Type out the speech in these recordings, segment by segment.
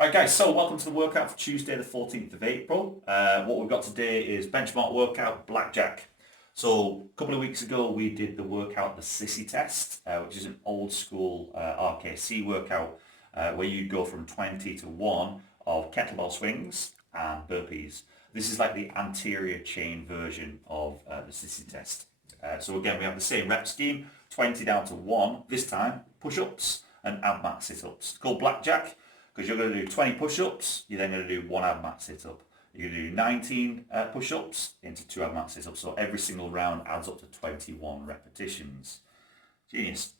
Alright guys, so welcome to the workout for Tuesday the 14th of April. What we've got today is benchmark workout, Blackjack. So a couple of weeks ago we did the workout, the sissy test, which is an old school RKC workout where you go from 20 to 1 of kettlebell swings and burpees. This is like the anterior chain version of the sissy test. So again we have the same rep scheme, 20 down to 1, this time push-ups and ab mat sit-ups. It's called Blackjack. Because you're going to do 20 push-ups, you're then going to do 1 ab mat sit-up. You're going to do 19 push-ups into 2 ab mat sit-ups. So every single round adds up to 21 repetitions. Genius.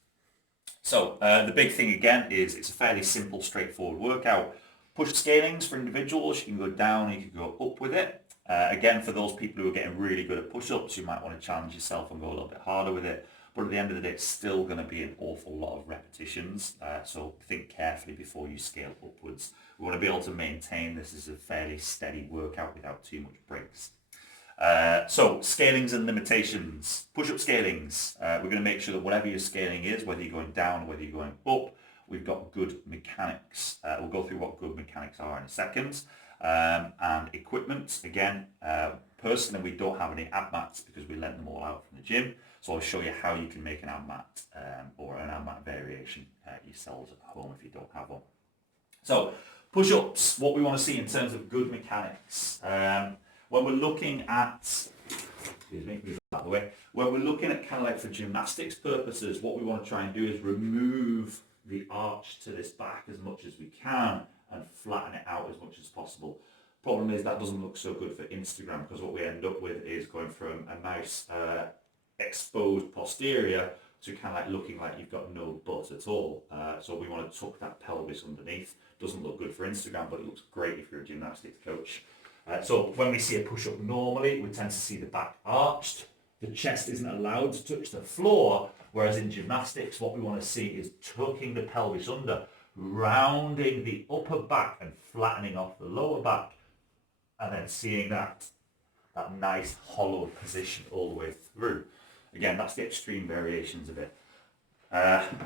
So the big thing again is it's a fairly simple, straightforward workout. Push scalings for individuals, you can go down, you can go up with it. Again, for those people who are getting really good at push-ups, you might want to challenge yourself and go a little bit harder with it. But at the end of the day, it's still going to be an awful lot of repetitions. So think carefully before you scale upwards. We want to be able to maintain this as a fairly steady workout without too much breaks. So scalings and limitations. Push-up scalings. We're going to make sure that whatever your scaling is, whether you're going down, whether you're going up, we've got good mechanics. We'll go through what good mechanics are in a second. And equipment, again, personally we don't have any ab mats because we lent them all out from the gym. So I'll show you how you can make an ab mat or an ab mat variation yourselves at home if you don't have one. So push-ups, what we want to see in terms of good mechanics. When we're looking at, excuse me, move that out of the way. When we're looking at kind of like for gymnastics purposes, what we want to try and do is remove the arch to this back as much as we can and flatten it out as much as possible. Problem is that doesn't look so good for Instagram because what we end up with is going from a nice exposed posterior to kind of like looking like you've got no butt at all. So we want to tuck that pelvis underneath. Doesn't look good for Instagram, but it looks great if you're a gymnastics coach. So when we see a push-up normally, we tend to see the back arched. The chest isn't allowed to touch the floor, whereas in gymnastics, what we want to see is tucking the pelvis under, rounding the upper back and flattening off the lower back, and then seeing that nice hollow position all the way through. Again, that's the extreme variations of it.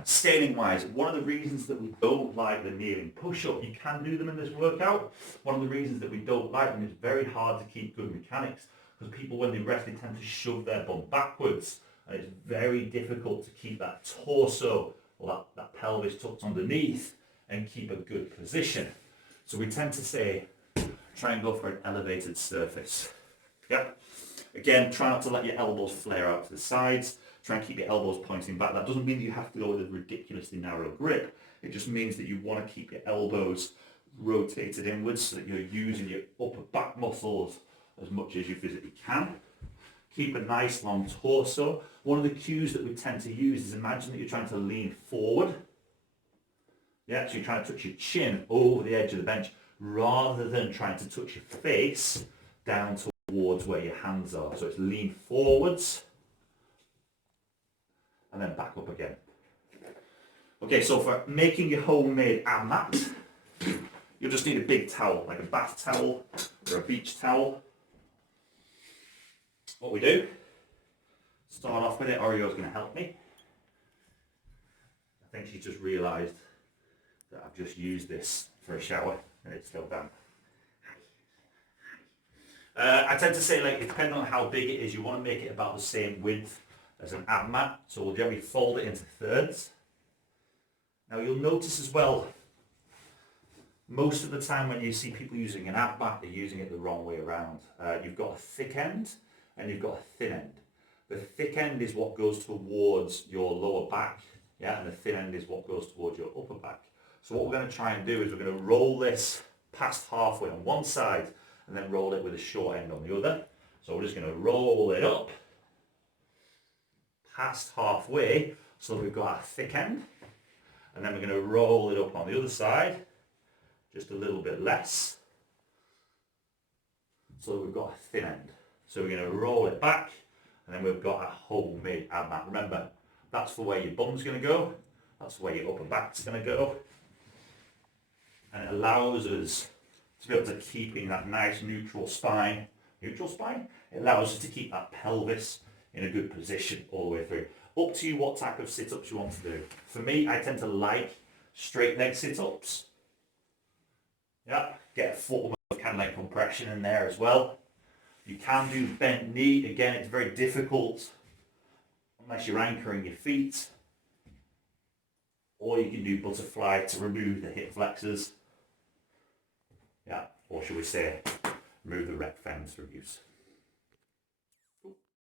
Scaling wise, one of the reasons that we don't like the kneeling push-up, you can do them in this workout. One of the reasons that we don't like them is very hard to keep good mechanics because people when they rest they tend to shove their bum backwards and it's very difficult to keep that torso or that pelvis tucked underneath and keep a good position. So we tend to say try and go for an elevated surface. Yep. Again, try not to let your elbows flare out to the sides. Try and keep your elbows pointing back. That doesn't mean that you have to go with a ridiculously narrow grip. It just means that you want to keep your elbows rotated inwards so that you're using your upper back muscles as much as you physically can. Keep a nice long torso. One of the cues that we tend to use is imagine that you're trying to lean forward. Yeah, so you're trying to touch your chin over the edge of the bench rather than trying to touch your face down towards where your hands are. So it's lean forwards and then back up again. Okay, so for making your homemade ab mat, you'll just need a big towel, like a bath towel or a beach towel. What we do, start off with it. Oreo's going to help me. I think she's just realised that I've just used this for a shower and it's still damp. I tend to say, like, depending on how big it is, you want to make it about the same width as an ab mat. So we'll generally fold it into thirds. Now you'll notice as well, most of the time when you see people using an ab mat, they're using it the wrong way around. You've got a thick end and you've got a thin end. The thick end is what goes towards your lower back, yeah, and the thin end is what goes towards your upper back. So what we're going to try and do is we're going to roll this past halfway on one side and then roll it with a short end on the other. So we're just going to roll it up past halfway so that we've got a thick end, and then we're going to roll it up on the other side just a little bit less so that we've got a thin end. So we're going to roll it back and then we've got a homemade ab mat. Remember, that's for where your bum's going to go, that's where your upper back's going to go, and it allows us to be able to keeping that nice neutral spine. It allows us to keep that pelvis in a good position all the way through. Up to you what type of sit-ups you want to do. For me, I tend to like straight leg sit-ups. get a foot of kind of like compression in there as well. You can do bent knee. Again, it's very difficult unless you're anchoring your feet. Or you can do butterfly to remove the hip flexors. Yeah, or should we say, remove the rec fems for use.